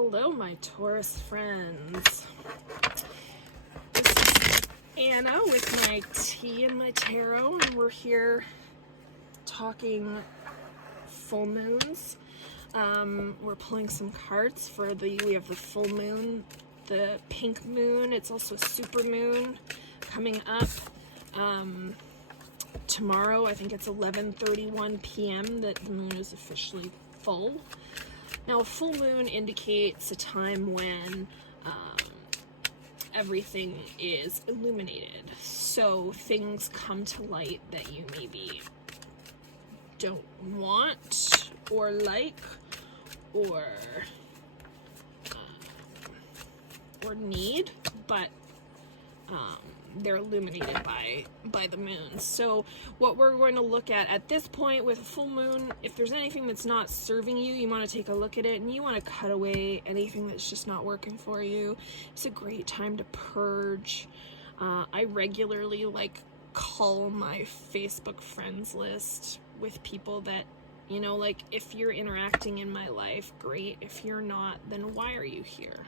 Hello, my Taurus friends. This is Anna with my tea and my tarot, and we're here talking full moons. We're pulling some cards for we have the full moon, the pink moon. It's also a super moon coming up tomorrow. I think it's 11:31 p.m. that the moon is officially full. Now, a full moon indicates a time when everything is illuminated. So things come to light that you maybe don't want or like or need, but they're illuminated by the moon. So what we're going to look at this point with a full moon, if there's anything that's not serving you, you want to take a look at it and you want to cut away anything that's just not working for you. It's a great time to purge. I regularly call my Facebook friends list with people that, if you're interacting in my life, great. If you're not, then why are you here?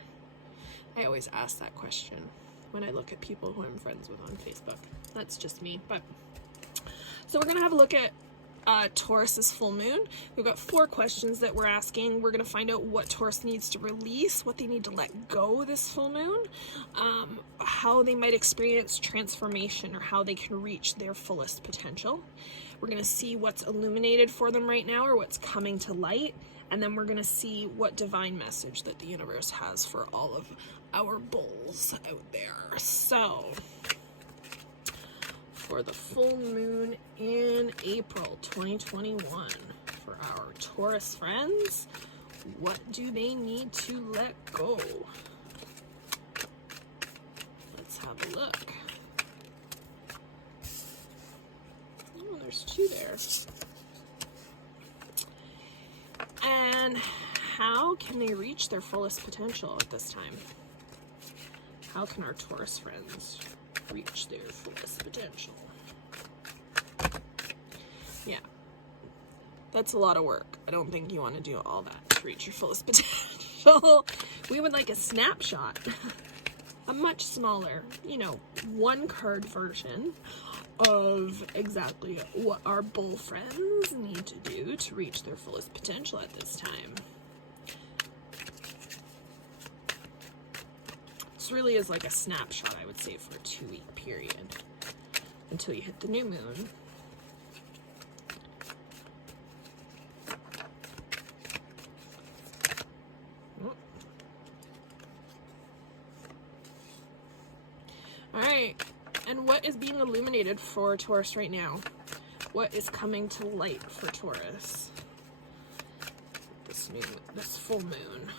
I always ask that question when I look at people who I'm friends with on Facebook. That's just me. But so we're gonna have a look at Taurus's full moon. We've got 4 questions that we're asking. We're gonna find out what Taurus needs to release, what they need to let go this full moon, how they might experience transformation or how they can reach their fullest potential. We're gonna see what's illuminated for them right now or what's coming to light. And then we're going to see what divine message that the universe has for all of our bulls out there. So, for the full moon in April 2021, for our Taurus friends, what do they need to let go? Let's have a look. Oh, there's 2 there. And how can they reach their fullest potential at this time? How can our Taurus friends reach their fullest potential? Yeah, that's a lot of work. I don't think you want to do all that to reach your fullest potential. We would like a snapshot, a much smaller, 1 card version of exactly what our bull friends need to do to reach their fullest potential at this time. This really is like a snapshot, I would say, for a 2-week period until you hit the new moon. All right. And what is being illuminated for Taurus right now? What is coming to light for Taurus? This full moon.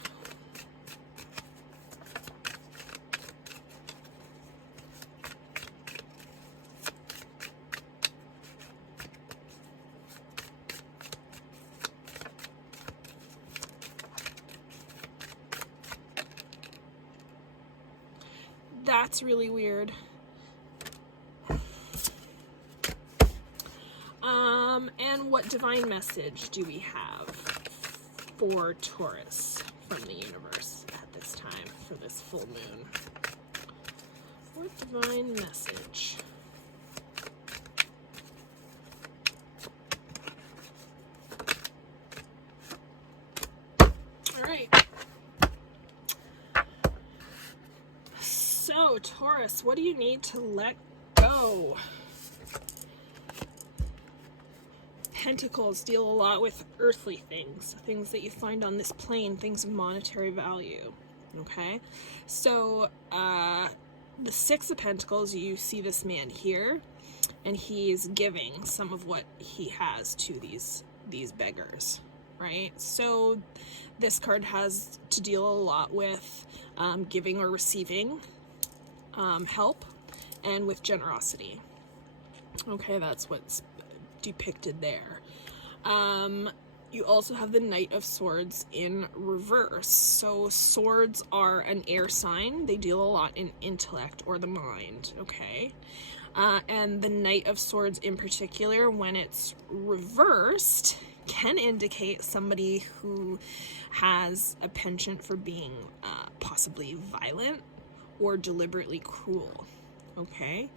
That's really weird. And what divine message do we have for Taurus from the universe at this time for this full moon? What divine message? All right. So, Taurus, what do you need to let go? Pentacles deal a lot with earthly things, things that you find on this plane, things of monetary value, okay? So, the 6 of Pentacles, you see this man here, and he's giving some of what he has to these beggars, right? So, this card has to deal a lot with giving or receiving help, and with generosity. Okay, that's what's depicted there. You also have the Knight of Swords in reverse. So swords are an air sign. They deal a lot in intellect or the mind, okay? And the Knight of Swords in particular, when it's reversed, can indicate somebody who has a penchant for being possibly violent or deliberately cruel. Okay,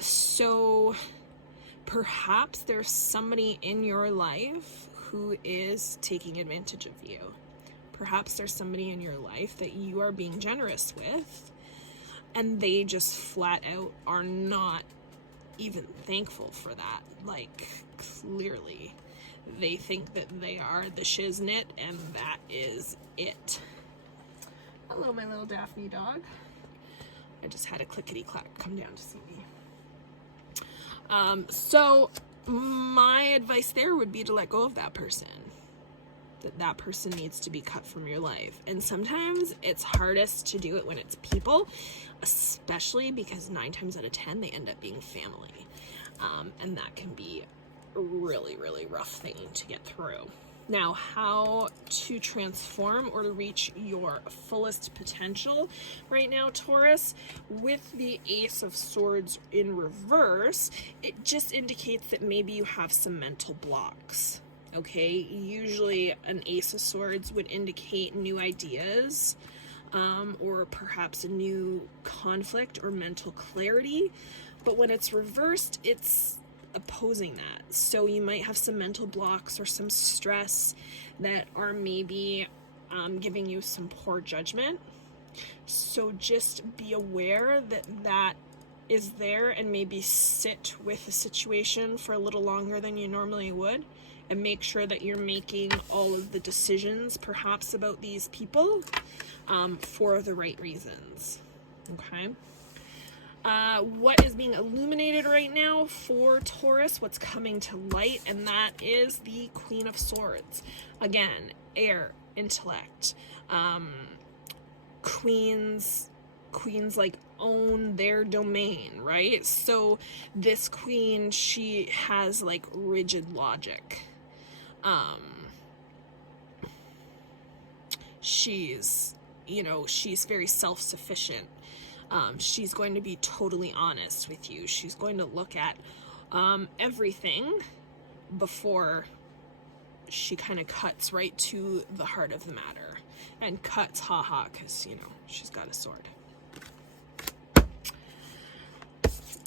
so perhaps there's somebody in your life who is taking advantage of you. Perhaps there's somebody in your life that you are being generous with, and they just flat out are not even thankful for that. Like, clearly they think that they are the shiznit, and that is it. Hello, my little Daphne dog. I just had a clickety-clack come down to see me. So my advice there would be to let go of that person. That person needs to be cut from your life. And sometimes it's hardest to do it when it's people, especially because 9 times out of 10 they end up being family. And that can be a really, really rough thing to get through. Now, how to transform or to reach your fullest potential right now, Taurus, with the Ace of Swords in reverse, it just indicates that maybe you have some mental blocks. Okay, usually an Ace of Swords would indicate new ideas, or perhaps a new conflict or mental clarity, but when it's reversed, it's opposing that. So you might have some mental blocks or some stress that are maybe giving you some poor judgment. So just be aware that that is there, and maybe sit with the situation for a little longer than you normally would, and make sure that you're making all of the decisions perhaps about these people for the right reasons. Okay. What is being illuminated right now for Taurus, what's coming to light, and that is the Queen of Swords. Again, air, intellect. Queens like own their domain, right? So this queen, she has like rigid logic. She's very self-sufficient. She's going to be totally honest with you. She's going to look at everything before she kind of cuts right to the heart of the matter. And cuts, haha, because, she's got a sword.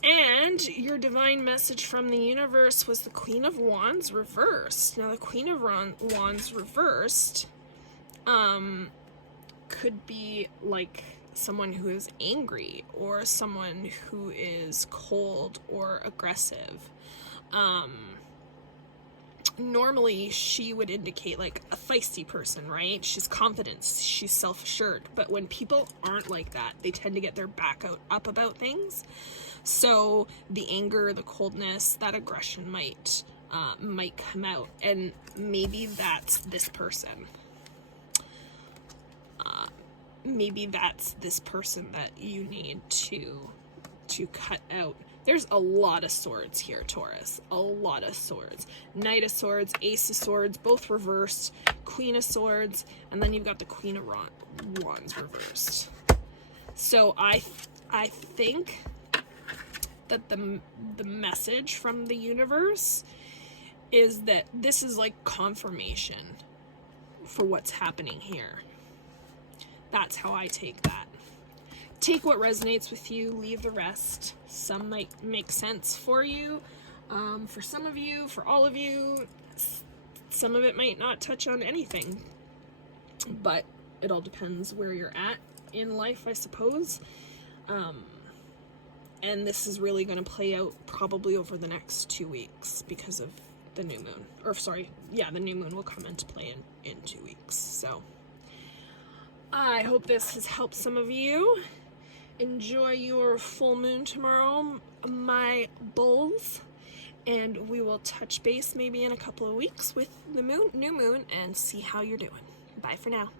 And your divine message from the universe was the Queen of Wands reversed. Now, the Queen of Wands reversed could be like someone who is angry, or someone who is cold or aggressive. Normally she would indicate like a feisty person, right? She's confident, she's self-assured, but when people aren't like that, they tend to get their back up about things. So the anger, the coldness, that aggression might come out, and maybe that's this person. Maybe that's this person that you need to cut out. There's a lot of swords here, Taurus. A lot of swords. Knight of Swords, Ace of Swords, both reversed. Queen of Swords, and then you've got the Queen of Wands reversed. So I think that the message from the universe is that this is like confirmation for what's happening here. That's how I take that. Take what resonates with you, leave the rest. Some might make sense for you. For some of you, for all of you, some of it might not touch on anything. But it all depends where you're at in life, I suppose. And this is really going to play out probably over the next 2 weeks because of the new moon. The new moon will come into play in 2 weeks. So I hope this has helped some of you. Enjoy your full moon tomorrow, my bulls, and we will touch base maybe in a couple of weeks with the new moon and see how you're doing. Bye for now.